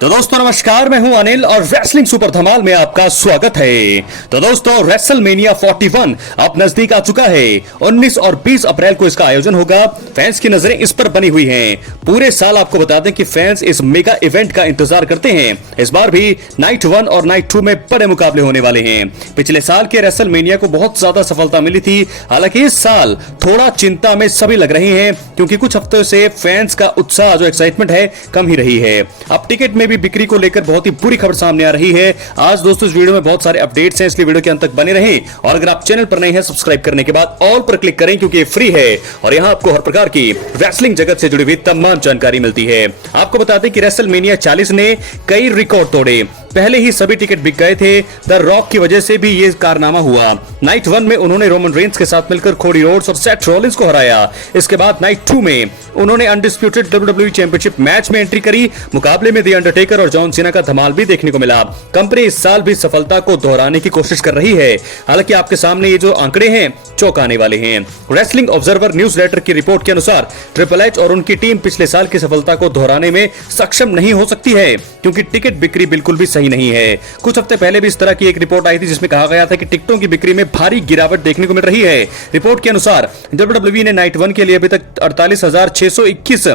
तो दोस्तों नमस्कार, मैं हूं अनिल और रेसलिंग सुपर धमाल में आपका स्वागत है। तो दोस्तों रेसलमेनिया 41 अब नजदीक आ चुका है। 19 और 20 अप्रैल को इसका आयोजन होगा। फैंस की नजरें इस पर बनी हुई हैं। पूरे साल आपको बता दें कि फैंस इस मेगा इवेंट का इंतजार करते हैं। इस बार भी नाइट 1 और नाइट 2 में बड़े मुकाबले होने वाले हैं। पिछले साल के रेसलमेनिया को बहुत ज्यादा सफलता मिली थी। हालांकि इस साल थोड़ा चिंता में सभी लग रहे हैं, क्योंकि कुछ हफ्तों से फैंस का उत्साह, जो एक्साइटमेंट है, कम ही रही है। अब टिकट में भी बिक्री को लेकर बहुत ही बुरी खबर सामने आ रही है। आज दोस्तों इस वीडियो में बहुत सारे अपडेट्स हैं, इसलिए वीडियो के अंत तक बने रहें। और अगर आप चैनल पर नए हैं, सब्सक्राइब करने के बाद ऑल पर क्लिक करें, क्योंकि ये फ्री है और यहां आपको हर प्रकार की रेसलिंग जगत से जुड़ी हुई तमाम जानकारी मिलती है। आपको बता दें कि रेसलमेनिया 40 ने कई रिकॉर्ड तोड़े। पहले ही सभी टिकट बिक गए थे। द रॉक की वजह से भी ये कारनामा हुआ। नाइट 1 में उन्होंने रोमन रेंस के साथ मिलकर कोडी रोड्स और सेथ रॉलिंस को हराया। इसके बाद नाइट 2 में उन्होंने अनडिस्प्यूटेड WWE चैंपियनशिप मैच में एंट्री करी। मुकाबले में द अंडरटेकर और जॉन सीना का धमाल भी देखने को मिला। कंपनी इस साल भी सफलता को दोहराने की कोशिश कर रही है। हालांकि आपके सामने ये जो आंकड़े हैं, चौंकाने वाले हैं। रेसलिंग ऑब्जर्वर न्यूज लेटर की रिपोर्ट के अनुसार ट्रिपल एच और उनकी टीम पिछले साल की सफलता को दोहराने में सक्षम नहीं हो सकती है, क्योंकि टिकट बिक्री बिल्कुल भी सही नहीं है। कुछ हफ्ते पहले भी इस तरह की एक रिपोर्ट आई थी, जिसमें कहा गया था कि टिकटों की बिक्री में भारी गिरावट देखने को मिल रही है। रिपोर्ट के अनुसार WWE ने नाइट 1 के लिए अभी तक 48,621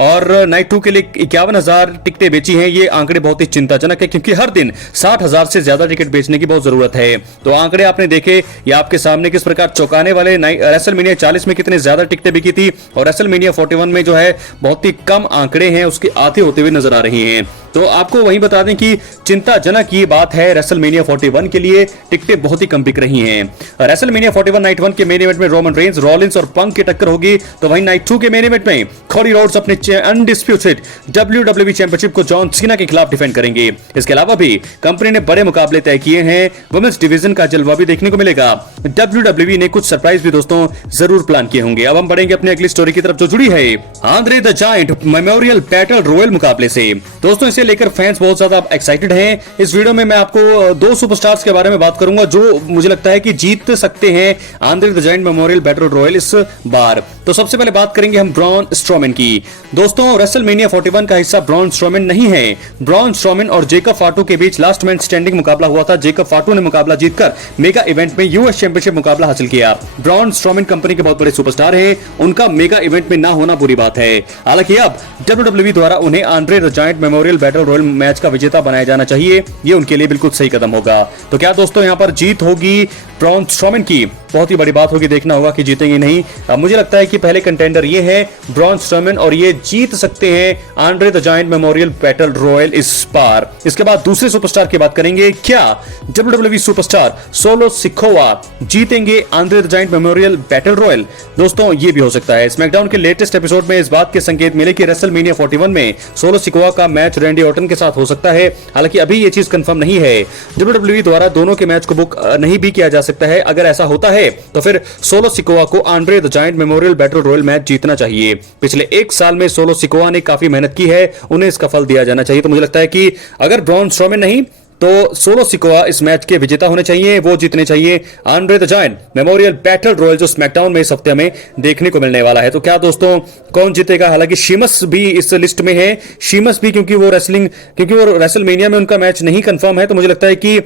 और नाइट 2 के लिए 51,000 टिकटें बेची हैं। ये आंकड़े बहुत ही चिंताजनक है, क्योंकि हर दिन 60,000 से ज्यादा टिकट बेचने की बहुत जरूरत है। तो आंकड़े आपने देखे, ये आपके सामने किस प्रकार चौंकाने वाले। रेसलमेनिया 40 में कितने ज्यादा टिकटें बिकी थी और रेसलमेनिया 41 में जो है बहुत ही कम आंकड़े हैं, उसके आते होते हुए नजर आ रही हैं। तो आपको वहीं बता दें कि चिंताजनक ये बात है, रेसलमेनिया 41 के लिए टिकटें बहुत ही कम बिक रही हैं। रेसलमेनिया 41 नाइट 1 के मेन इवेंट में रोमन रेंस, रॉलिंस और पंक की टक्कर होगी। तो वहीं नाइट 2 के मेन इवेंट में कोडी रोड्स अपने अनडिस्प्यूटेड WWE चैंपियनशिप को जॉन सीना के खिलाफ डिफेंड करेंगे। इसके अलावा भी कंपनी ने बड़े मुकाबले तय किए हैं। वुमेन्स डिवीजन का जलवा भी देखने को मिलेगा। WWE ने कुछ सरप्राइज भी दोस्तों जरूर प्लान किए होंगे। अब हम बढ़ेंगे अपनी अगली स्टोरी की तरफ, जो जुड़ी है Andre the giant memorial battle royal मुकाबले से। दोस्तों इसे लेकर फैंस बहुत ज्यादा एक्साइटेड हैं। इस वीडियो में मैं आपको दो सुपरस्टार्स के बारे में बात करूंगा, जो मुझे लगता है कि जीत सकते हैं Andre the giant memorial battle royal इस बार। तो सबसे पहले बात करेंगे हम ब्रॉन स्ट्रोमैन की। दोस्तों रेसलमेनिया 41 का हिस्सा ब्रॉन स्ट्रोमैन नहीं है। ब्रॉन स्ट्रोमैन और जेकब फाटू के बीच लास्ट मैन स्टैंडिंग मुकाबला हुआ था। जेकब फाटू ने मुकाबला जीतकर मेगा इवेंट में यूएस चैंपियनशिप मुकाबला हासिल किया। ब्रॉन स्ट्रोमैन कंपनी के बहुत बड़े सुपरस्टार हैं। उनका मेगा इवेंट में ना होना बुरी बात है। हालांकि अब WWE द्वारा उन्हें Andre the giant memorial battle royal match का विजेता बनाया जाना चाहिए। ये उनके लिए बिल्कुल सही कदम होगा। तो क्या दोस्तों यहाँ पर जीत होगी ब्रॉन स्ट्रोमैन की? बहुत ही बड़ी बात होगी, देखना होगा कि जीतेंगे नहीं। अब मुझे लगता है कि पहले कंटेंडर ये है ब्रॉन स्ट्रोमैन, और ये जीत सकते हैं Andre the giant memorial battle royal इस बार। इसके बाद दूसरे सुपरस्टार की बात करेंगे। क्या WWE सुपरस्टार सोलो सिकोआ जीतेंगे Andre the giant memorial battle royal? दोस्तों ये भी हो सकता है। स्मैकडाउन के लेटेस्ट एपिसोड में इस बात के संकेत मिले कि रेसलमेनिया 41 में सोलो सिकोआ का मैच रैंडी ऑर्टन के साथ हो सकता है। हालांकि अभी ये चीज कंफर्म नहीं है। WWE द्वारा दोनों के मैच को बुक नहीं भी किया जा सकता है। अगर ऐसा होता है तो फिर सोलो सिकोआ को Andre the giant memorial battle royal match जीतना चाहिए। पिछले एक साल में सोलो सिकोआ ने काफी मेहनत की है, उन्हें इसका फल दिया जाना चाहिए। तो मुझे लगता है कि अगर ब्रॉन स्ट्रोमैन नहीं तो सोलो सिकोआ इस मैच के विजेता होने चाहिए। वो जीतने चाहिए Andre the giant memorial battle royal, जो स्मैकडाउन में इस हफ्ते में देखने को मिलने वाला है। तो क्या दोस्तों कौन जीतेगा? हालांकि शीमस भी इस लिस्ट में है। शीमस भी क्योंकि वो रेसलमेनिया में उनका मैच नहीं कंफर्म है, तो मुझे लगता है कि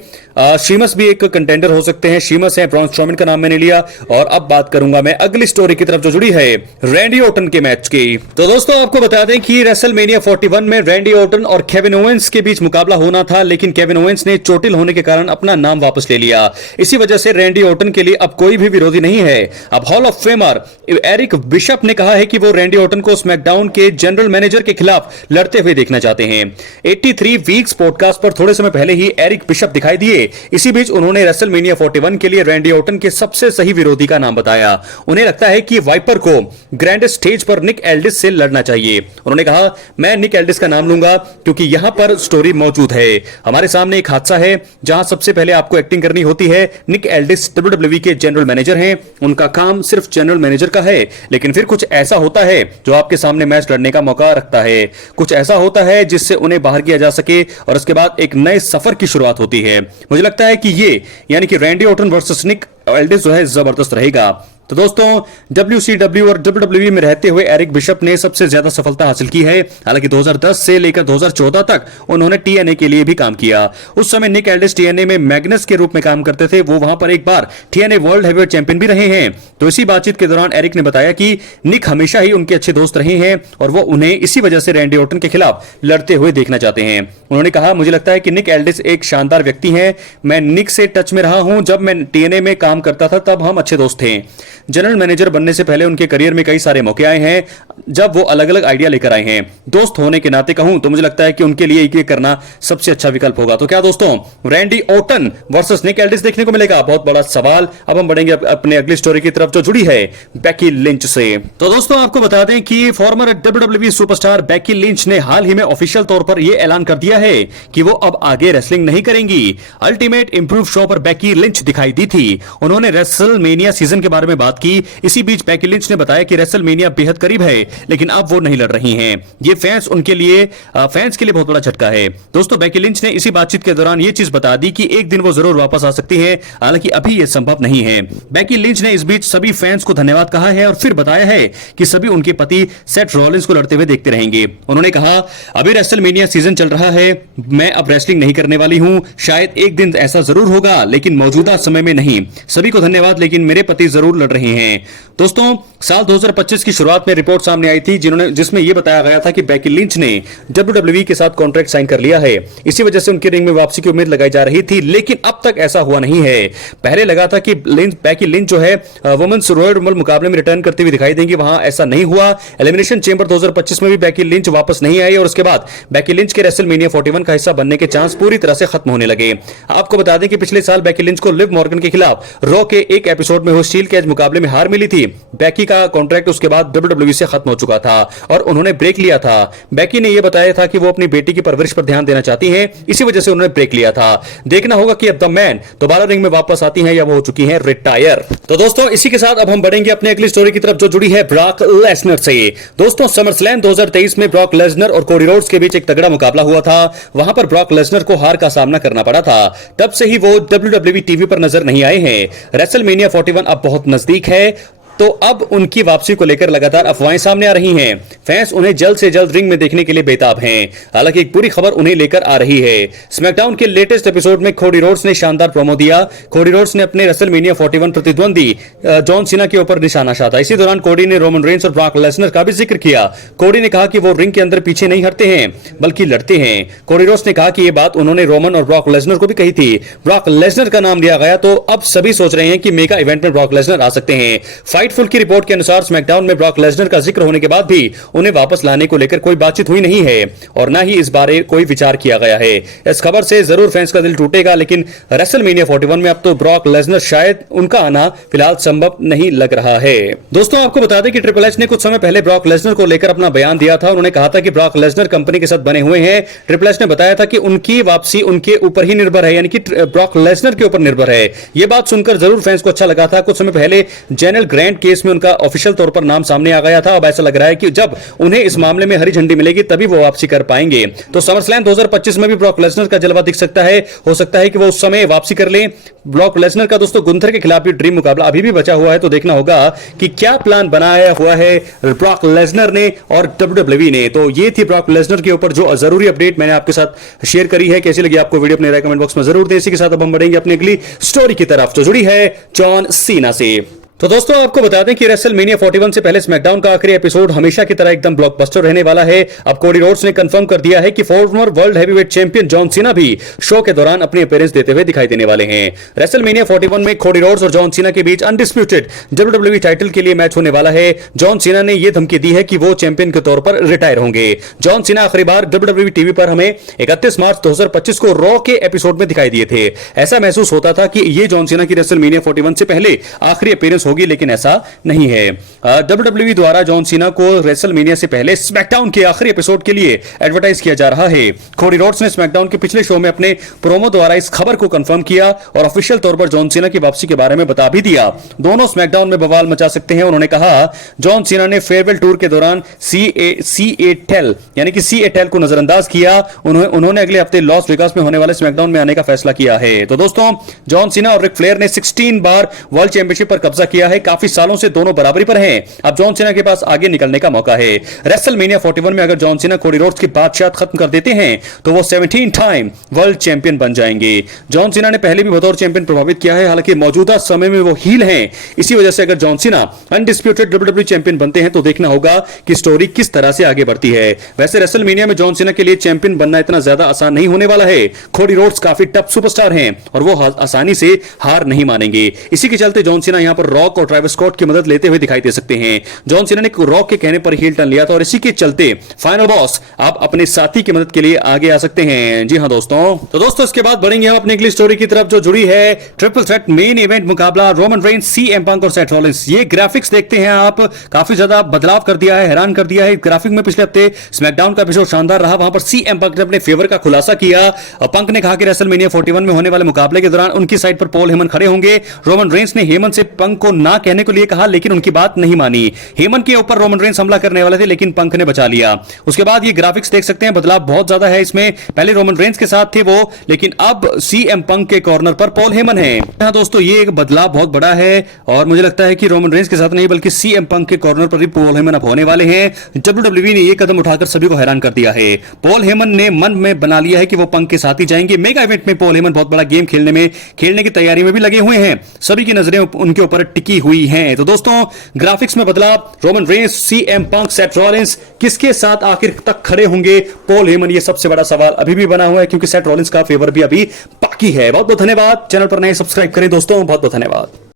शीमस भी एक कंटेंडर हो सकते हैं। शीमस है, ब्रॉन स्ट्रोमैन का नाम मैंने लिया। और अब बात करूंगा मैं अगली स्टोरी की तरफ, जो जुड़ी है रैंडी ऑर्टन के मैच की। तो दोस्तों आपको बता दें कि रेसलमेनिया 41 में रैंडी ऑर्टन और केविन ओवेंस के बीच मुकाबला होना था, लेकिन केविन ओवेंस ने चोटिल होने के कारण अपना नाम वापस ले लिया। इसी वजह से रैंडी ऑर्टन के लिए अब कोई भी विरोधी नहीं है। अब hall of famer Eric Bishop ने कहा है कि वो रैंडी ऑर्टन को स्मैकडाउन के जनरल मैनेजर के खिलाफ लड़ते हुए देखना चाहते हैं। 83 वीक्स पॉडकास्ट पर थोड़े समय पहले ही एरिक बिशप दिखाई दिए। इसी बीच उन्होंने रेसलमेनिया 41 के लिए रैंडी ऑर्टन के सबसे सही विरोधी का नाम बताया। उन्हें लगता है कि वाइपर को ग्रैंड स्टेज पर निक एल्डिस से लड़ना चाहिए। उन्होंने कहा, मैं निक एल्डिस का नाम लूंगा क्योंकि यहां पर स्टोरी मौजूद है। हमारे सामने एक हादसा है जहां सबसे पहले आपको एक्टिंग करनी होती है। निक एल्डिस WWE के जनरल मैनेजर हैं। उनका काम सिर्फ जनरल मैनेजर का है, लेकिन फिर कुछ ऐसा होता है जो आपके सामने मैच लड़ने का मौका रखता है। कुछ ऐसा होता है जिससे उन्हें बाहर किया जा सके और उसके बाद एक नए सफर की शुरुआत होती है। मुझे लगता है कि ये यानी कि रैंडी ऑर्टन वर्सेस निक एल्डिस जो है जबरदस्त रहेगा। तो दोस्तों WCW और WWE में रहते हुए एरिक बिशप ने सबसे ज्यादा सफलता हासिल की है। हालांकि 2010 से लेकर 2014 तक उन्होंने TNA के लिए भी काम किया। उस समय निक एल्डिस TNA में मैग्नस के रूप में काम करते थे। वो वहां पर एक बार TNA वर्ल्ड हैवीवेट चैंपियन भी रहे हैं। तो इसी बातचीत के दौरान एरिक ने बताया कि निक हमेशा ही उनके अच्छे दोस्त रहे हैं और वो उन्हें इसी वजह से रैंडी ऑर्टन के खिलाफ लड़ते हुए देखना चाहते हैं। उन्होंने कहा, मुझे लगता है कि निक एल्डिस एक शानदार व्यक्ति हैं। मैं निक से टच में रहा हूं। जब मैं TNA में काम करता था तब हम अच्छे दोस्त थे। जनरल मैनेजर बनने से पहले उनके करियर में कई सारे मौके आए हैं जब वो अलग अलग आइडिया लेकर आए हैं। दोस्त होने के नाते कहूं तो मुझे लगता है कि उनके लिए ये करना सबसे अच्छा विकल्प होगा। तो क्या दोस्तों रैंडी ऑर्टन वर्सेस निक एल्डिस देखने को मिलेगा? बहुत बड़ा सवाल। अब हम बढ़ेंगे अपने अगली स्टोरी की तरफ जो जुड़ी है बेकी लिंच से। तो दोस्तों आपको बता दें कि farmer WWE superstar Becky Lynch ने हाल ही में ऑफिशियल तौर पर यह ऐलान कर दिया है कि वो अब आगे रेसलिंग नहीं करेंगी। अल्टीमेट इंप्रूव शो पर बेकी लिंच दिखाई दी थी। उन्होंने रेसलमेनिया सीजन के बारे में बात की। इसी बीच बेकी लिंच ने बताया कि रेसलमेनिया बेहद करीब है लेकिन अब वो नहीं लड़ रही हैं। ये फैंस के लिए बहुत बड़ा झटका है। दोस्तों बेकी लिंच ने इसी बातचीत के दौरान ये चीज बता दी कि एक दिन वो जरूर वापस आ सकती है। हालांकि अभी यह संभव नहीं है। बेकी लिंच ने इस बीच सभी फैंस को धन्यवाद कहा है और फिर बताया है कि सभी उनके पति सेथ रॉलिंस को लड़ते हुए देखते रहेंगे। उन्होंने कहा, अभी रेसलमेनिया सीजन चल रहा है। मैं अब रेसलिंग नहीं करने वाली हूं। शायद एक दिन ऐसा जरूर होगा लेकिन मौजूदा समय में नहीं। सभी को धन्यवाद लेकिन मेरे पति जरूर लड़ रहे हैं। दोस्तों साल 2025 की शुरुआत में रिपोर्ट सामने आई थी जिसमें यह बताया गया था कि बेकी लिंच ने WWE के साथ कॉन्ट्रैक्ट साइन कर लिया है। इसी वजह से उनके रिंग में वापसी की उम्मीद लगाई जा रही थी लेकिन अब तक ऐसा हुआ नहीं है। पहले लगा था कि बेकी लिंच जो है वुमेन्स रॉयल रंबल मुकाबले में रिटर्न करते हुए दिखाई देंगी। वहां ऐसा नहीं हुआ। एलिमिनेशन चेंबर 2025 में भी बेकी लिंच वापस नहीं आई और उसके बाद बेकी लिंच के रेसलमेनिया 41 का हिस्सा बनने के चांस पूरी तरह से खत्म होने लगे। आपको बता दें कि पिछले साल बेकी लिंच को लिव मॉर्गन के खिलाफ रॉ के एक एपिसोड में हुए स्टील कैच मुकाबले में हार मिली थी। बेकी का कॉन्ट्रैक्ट उसके बाद WWE से खत्म हो चुका था और उन्होंने ब्रेक लिया था। बेकी ने यह बताया था कि वो अपनी बेटी की परवरिश पर ध्यान देना चाहती हैं। इसी वजह से उन्होंने ब्रेक लिया था। देखना होगा कि अब द मैन दोबारा रिंग में वापस आती हैं या वो हो चुकी हैं रिटायर। तो दोस्तों इसी के साथ अब हम बढ़ेंगे अपने अगली स्टोरी की तरफ जो जुड़ी है ब्रॉक लेसनर से। दोस्तों समरस्लैम 2023 में ब्रॉक लेसनर और कोडी रोड्स के बीच एक तगड़ा मुकाबला हुआ था। वहां पर ब्रॉक लेसनर को हार का सामना करना पड़ा था। तब से ही वो WWE टीवी पर नजर नहीं आए हैं। रेसलमेनिया 41 अब बहुत नजदीक है तो अब उनकी वापसी को लेकर लगातार अफवाहें सामने आ रही हैं। फैंस उन्हें जल्द से जल्द रिंग में देखने के लिए बेताब हैं। हालांकि एक बुरी खबर उन्हें लेकर आ रही है। स्मैकडाउन के लेटेस्ट एपिसोड में कोडी रोड्स ने शानदार प्रोमो दिया। कोडी रोड्स ने अपने रेसलमेनिया 41 प्रतिद्वंदी जॉन सीना के ऊपर निशाना साधा। इसी दौरान कोडी ने रोमन रेंस और ब्रॉक लेसनर का भी जिक्र किया। कोडी ने कहा कि वो रिंग के अंदर पीछे नहीं हटते हैं बल्कि लड़ते हैं। कोडी रोड्स ने कहा कि यह बात उन्होंने रोमन और ब्रॉक लेसनर को भी कही थी। ब्रॉक लेसनर का नाम लिया गया तो अब सभी सोच रहे हैं कि मेगा इवेंट में ब्रॉक लेसनर आ सकते हैं। फाइटफुल की रिपोर्ट के अनुसार स्मैकडाउन में ब्रॉक लेसनर का जिक्र होने के बाद भी उन्हें वापस लाने को लेकर कोई बातचीत हुई नहीं है और ना ही इस बारे कोई विचार किया गया है। इस खबर से जरूर फैंस का दिल टूटेगा लेकिन रेसलमेनिया 41 में अब तो ब्रॉक लेसनर शायद उनका आना फिलहाल संभव नहीं लग रहा है। दोस्तों आपको बता दें कि ट्रिपल एच ने कुछ समय पहले ब्रॉक लेसनर को लेकर अपना बयान दिया था। उन्होंने कहा था कि ब्रॉक लेसनर कंपनी के साथ बने हुए हैं। ट्रिपल एच ने बताया था कि उनकी वापसी उनके ऊपर ही निर्भर है, यानी कि ब्रॉक लेसनर के ऊपर निर्भर है। यह बात सुनकर जरूर फैंस को अच्छा लगा था। कुछ समय पहले जेनल ग्रैंड केस में उनका ऑफिशियल तौर पर नाम सामने आ गया था। अब ऐसा लग रहा है कि जब उन्हें इस मामले में हरी झंडी मिलेगी तभी वो वापसी कर पाएंगे। तो समरस्लैम 2025 में भी ब्रॉक लेसनर का जलवा दिख सकता है। हो सकता है कि वो उस समय वापसी कर लें। ब्रॉक लेसनर का दोस्तों गुंथर के खिलाफ भी ड्रीम मुकाबला अभी भी बचा हुआ है। तो देखना होगा कि क्या प्लान बनाया हुआ है ब्रॉक लेसनर ने और WWE ने। तो ये थी ब्रॉक लेसनर के ऊपर जो जरूरी अपडेट मैंने आपके साथ शेयर करी है। कैसी लगी आपको वीडियो अपने कमेंट बॉक्स में जरूर दें। इसी के साथ अब हम बढ़ेंगे अपनी अगली स्टोरी की तरफ जो जुड़ी है जॉन सीना से। तो दोस्तों आपको बता दें कि रेसलमेनिया 41 से पहले स्मैकडाउन का आखिरी एपिसोड हमेशा की तरह एकदम ब्लॉकबस्टर रहने वाला है। अब कोडी रोड्स ने कंफर्म कर दिया है कि farmer world heavyweight champion John Cena भी शो के दौरान अपनी अपीयरेंस देते हुए दिखाई देने वाले हैं। रेसलमेनिया 41 में कोडी रोड्स और जॉन सीना के बीच अनडिस्प्यूटेड WWE टाइटल के लिए मैच होने वाला है। जॉन सीना ने यह धमकी दी है कि वो चैंपियन के तौर पर रिटायर होंगे। जॉन सीना आखिरी बार WWE टीवी पर हमें 31 मार्च 2025 को रॉ के एपिसोड में दिखाई दिए थे। ऐसा महसूस होता था कि यह जॉन सीना की रेसलमेनिया 41 से पहले आखिरी अपीयरेंस होगी लेकिन ऐसा नहीं है। WWE द्वारा जॉन सीना को रेसलमेनिया से पहले स्मैकडाउन के आखिरी एपिसोड के लिए एडवर्टाइज किया जा रहा है। कोडी रोड्स ने स्मैकडाउन के पिछले शो में अपने प्रोमो द्वारा इस खबर को कंफर्म किया और ऑफिशियल तौर पर जॉन सीना की वापसी के बारे में बता भी दिया। दोनों स्मैकडाउन में बवाल मचा सकते हैं। उन्होंने कहा जॉन सीना ने फेयरवेल टूर के दौरान सीएटल यानी कि सीएटल को नजरअंदाज किया। उन्होंने अगले हफ्ते लॉस वेगास में होने वाले स्मैकडाउन में आने का फैसला किया है। तो दोस्तों जॉन सीना और रिक फ्लेयर ने 16 बार वर्ल्ड चैंपियनशिप पर कब्जा किया दिया है। काफी सालों से दोनों बराबरी पर हैं। अब जॉन सीना के पास आगे निकलने का मौका है। रेसलमेनिया 41 में अगर जॉन सीना कोडी रोड्स की बादशाह खत्म कर देते हैं तो वो 17 टाइम वर्ल्ड चैंपियन बन जाएंगे। जॉन सीना ने पहले भी बतौर चैंपियन प्रभावित किया है, हालांकि मौजूदा समय में वो हील हैं। इसी वजह से अगर John Cena undisputed WWE champion बनते हैं तो देखना होगा कि स्टोरी किस तरह से आगे बढ़ती है। वैसे रेसलमेनिया में जॉन सीना के लिए चैंपियन बनना इतना ज्यादा आसान नहीं होने वाला है। कोडी रोड्स काफी टफ सुपरस्टार हैं और वो आसानी से हार नहीं मानेंगे। इसी के चलते जॉन सीना यहां पर रॉक और ट्रेविस स्कॉट की मदद लेते हुए दिखाई दे सकते हैं। जॉन सीना ने रॉक के कहने पर हील टर्न लिया था और इसी के चलते फाइनल बॉस आप अपने साथी की मदद के लिए आगे आ सकते हैं। जी हां दोस्तों, तो दोस्तों इसके बाद बढ़ेंगे हम अपनी अगली स्टोरी की तरफ जो जुड़ी है ट्रिपल थ्रेट मेन इवेंट मुकाबला रोमन रेंस, सीएम पंक और सेथ रॉलिंस। ये ग्राफिक्स देखते हैं आप, काफी ज्यादा बदलाव कर दिया है, हैरान कर दिया है ग्राफिक में। पिछले हफ्ते स्मैकडाउन का एपिसोड शानदार रहा, वहां पर सीएम पंक ने अपने फेवर का खुलासा किया और पंक ने कहा कि रेसलमेनिया 41 में होने वाले मुकाबले के दौरान उनकी साइड पर पॉल हेमन खड़े होंगे। रोमन रेंस ने हेमन से पंक को ना कहने के लिए कहा, लेकिन उनकी बात नहीं मानी। हेमन के ऊपर रोमन रेंस हमला करने वाले थे, लेकिन पंक ने बचा लिया। उसके बाद ये ग्राफिक्स देख सकते हैं, बदलाव बहुत ज्यादा है इसमें। पहले रोमन रेंस के साथ थे वो, लेकिन अब सीएम पंक के कॉर्नर पर पॉल हेमन है। हाँ दोस्तों, ये एक बदलाव बहुत बड़ा है और मुझे लगता है कि रोमन रेंस के साथ नहीं बल्कि सीएम पंक के कॉर्नर पर भी पॉल हेमन अब होने वाले हैं। डब्ल्यूडब्ल्यूई ने ये कदम उठाकर सभी को हैरान कर दिया है। पॉल हेमन ने मन में बना लिया है कि वो पंक के साथ ही जाएंगे। मेगा इवेंट में पॉल हेमन बहुत बड़ा गेम खेलने की तैयारी में भी लगे हुए हैं। सभी की नजरें उनके ऊपर टिकी हुई हैं। तो दोस्तों, ग्राफिक्स में बदलाव, Roman Reigns, CM Punk, Seth Rollins किसके साथ आखिर तक खड़े होंगे पॉल हेमन, ये सबसे बड़ा सवाल अभी भी बना हुआ है, क्योंकि सेथ रॉलिंस का फेवर भी अभी बाकी है। बहुत बहुत धन्यवाद। चैनल पर नए सब्सक्राइब करें दोस्तों, बहुत बहुत धन्यवाद।